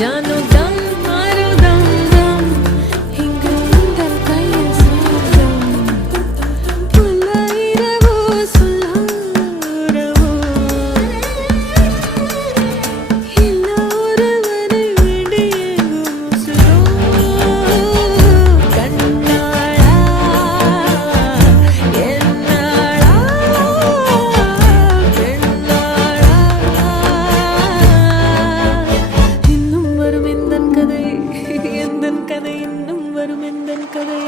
Ya know. வருமெந்தன் கதை